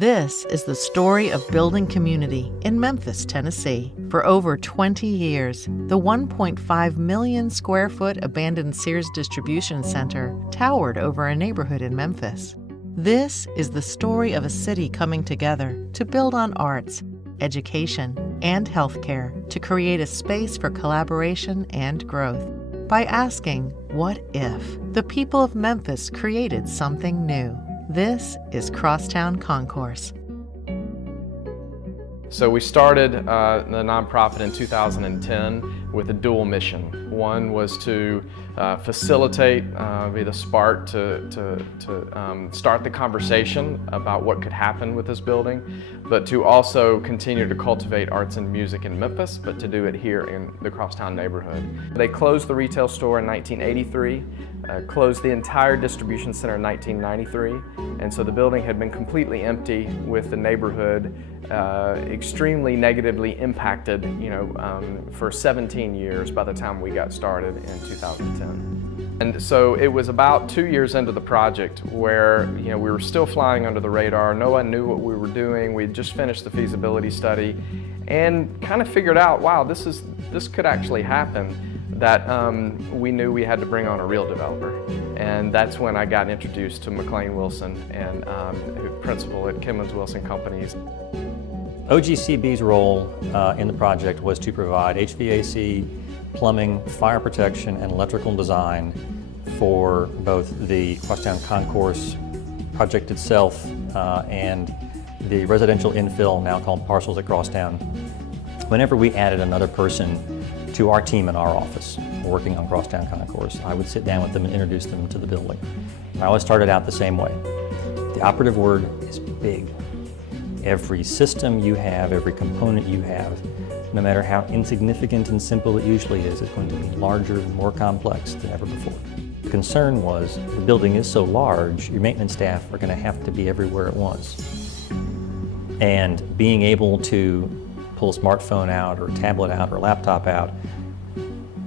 This is the story of building community in Memphis, Tennessee. For over 20 years, the 1.5 million square foot abandoned Sears distribution center towered over a neighborhood in Memphis. This is the story of a city coming together to build on arts, education, and healthcare to create a space for collaboration and growth. By asking, what if the people of Memphis created something new? This is Crosstown Concourse. So we started the nonprofit in 2010 with a dual mission. One was to facilitate, be the spark to start the conversation about what could happen with this building, but to also continue to cultivate arts and music in Memphis, but to do it here in the Crosstown neighborhood. They closed the retail store in 1983, closed the entire distribution center in 1993, and so the building had been completely empty with the neighborhood extremely negatively impacted, for 17 years by the time we got started in 2010. And so it was about 2 years into the project where, we were still flying under the radar. No one knew what we were doing. We had just finished the feasibility study and kind of figured out, wow, this could actually happen. That we knew we had to bring on a real developer. And that's when I got introduced to McLean Wilson and principal at Kimmons Wilson Companies. OGCB's role in the project was to provide HVAC, plumbing, fire protection, and electrical design for both the Crosstown Concourse project itself and the residential infill, now called Parcels at Crosstown. Whenever we added another person to our team in our office working on Crosstown Concourse, I would sit down with them and introduce them to the building. I always started out the same way. The operative word is big. Every system you have, every component you have, no matter how insignificant and simple it usually is going to be larger and more complex than ever before. The concern was the building is so large, your maintenance staff are going to have to be everywhere at once. And being able to pull a smartphone out or a tablet out or a laptop out,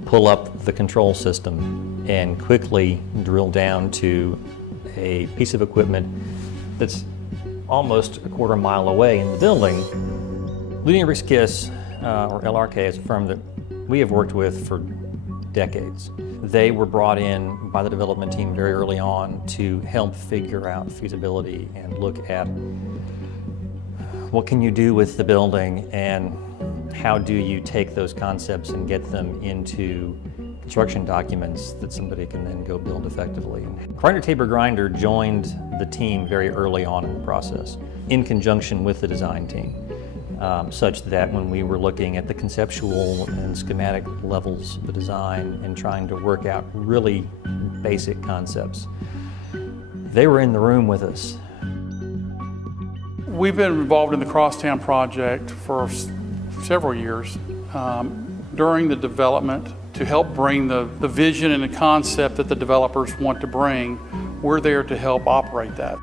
pull up the control system and quickly drill down to a piece of equipment that's almost a quarter mile away in the building. Leading Risk Kiss, or LRK, is a firm that we have worked with for decades. They were brought in by the development team very early on to help figure out feasibility and look at what can you do with the building and how do you take those concepts and get them into construction documents that somebody can then go build effectively. Grinder Tabor Grinder joined the team very early on in the process in conjunction with the design team, such that when we were looking at the conceptual and schematic levels of the design and trying to work out really basic concepts, they were in the room with us. We've been involved in the Crosstown project for several years during the development to help bring the vision and the concept that the developers want to bring. We're there to help operate that.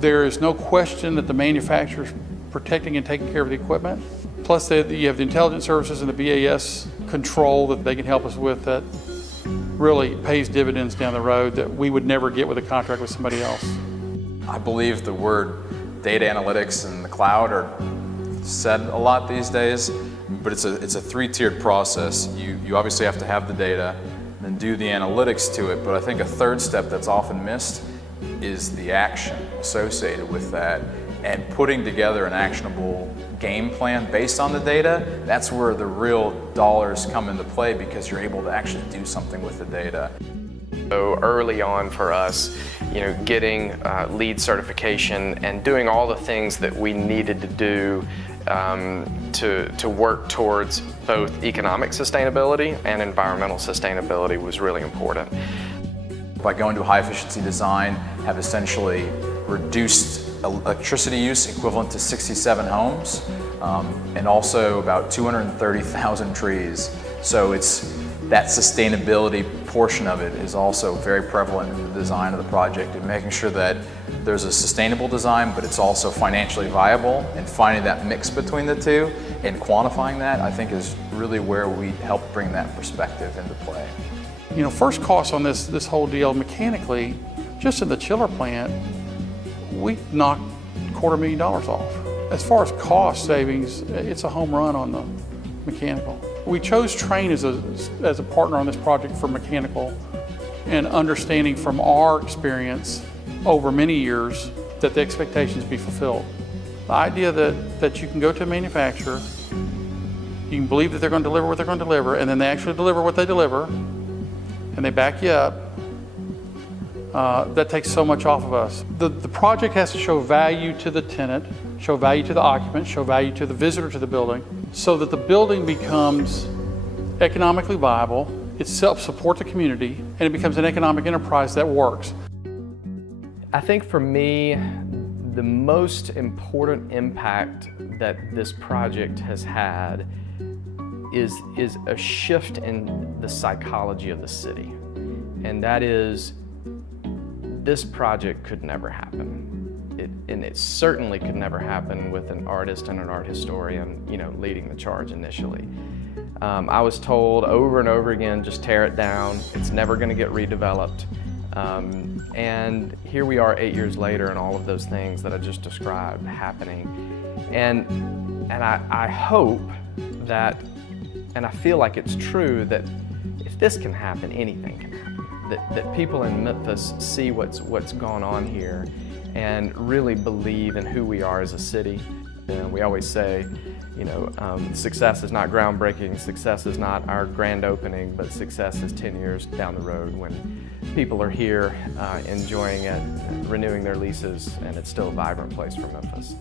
There is no question that the manufacturer's protecting and taking care of the equipment. Plus you have the intelligence services and the BAS control that they can help us with that really pays dividends down the road that we would never get with a contract with somebody else. I believe the word data analytics and the cloud are said a lot these days, but it's a three-tiered process. You obviously have to have the data and then do the analytics to it, but I think a third step that's often missed is the action associated with that and putting together an actionable game plan based on the data. That's where the real dollars come into play because you're able to actually do something with the data. So early on for us, getting LEED certification and doing all the things that we needed to do to work towards both economic sustainability and environmental sustainability was really important. By going to high efficiency design, have essentially reduced electricity use equivalent to 67 homes and also about 230,000 trees. So that sustainability portion of it is also very prevalent in the design of the project and making sure that there's a sustainable design, but it's also financially viable, and finding that mix between the two and quantifying that, I think, is really where we help bring that perspective into play. First cost on this whole deal mechanically, just in the chiller plant, we knocked $250,000 off. As far as cost savings, it's a home run on the mechanical. We chose Trane as a partner on this project for mechanical, and understanding from our experience over many years that the expectations be fulfilled. The idea that you can go to a manufacturer, you can believe that they're going to deliver what they're going to deliver, and then they actually deliver what they deliver, and they back you up, that takes so much off of us. The project has to show value to the tenant, show value to the occupant, show value to the visitor to the building, so that the building becomes economically viable, it helps support the community, and it becomes an economic enterprise that works. I think for me, the most important impact that this project has had is a shift in the psychology of the city. And that is, this project could never happen. And it certainly could never happen with an artist and an art historian, leading the charge initially. I was told over and over again, just tear it down. It's never going to get redeveloped. And here we are 8 years later, and all of those things that I just described happening. And I hope that, and I feel like it's true, that if this can happen, anything can happen. That people in Memphis see what's gone on here and really believe in who we are as a city. And we always say, success is not groundbreaking, success is not our grand opening, but success is 10 years down the road when people are here enjoying it, renewing their leases, and it's still a vibrant place for Memphis.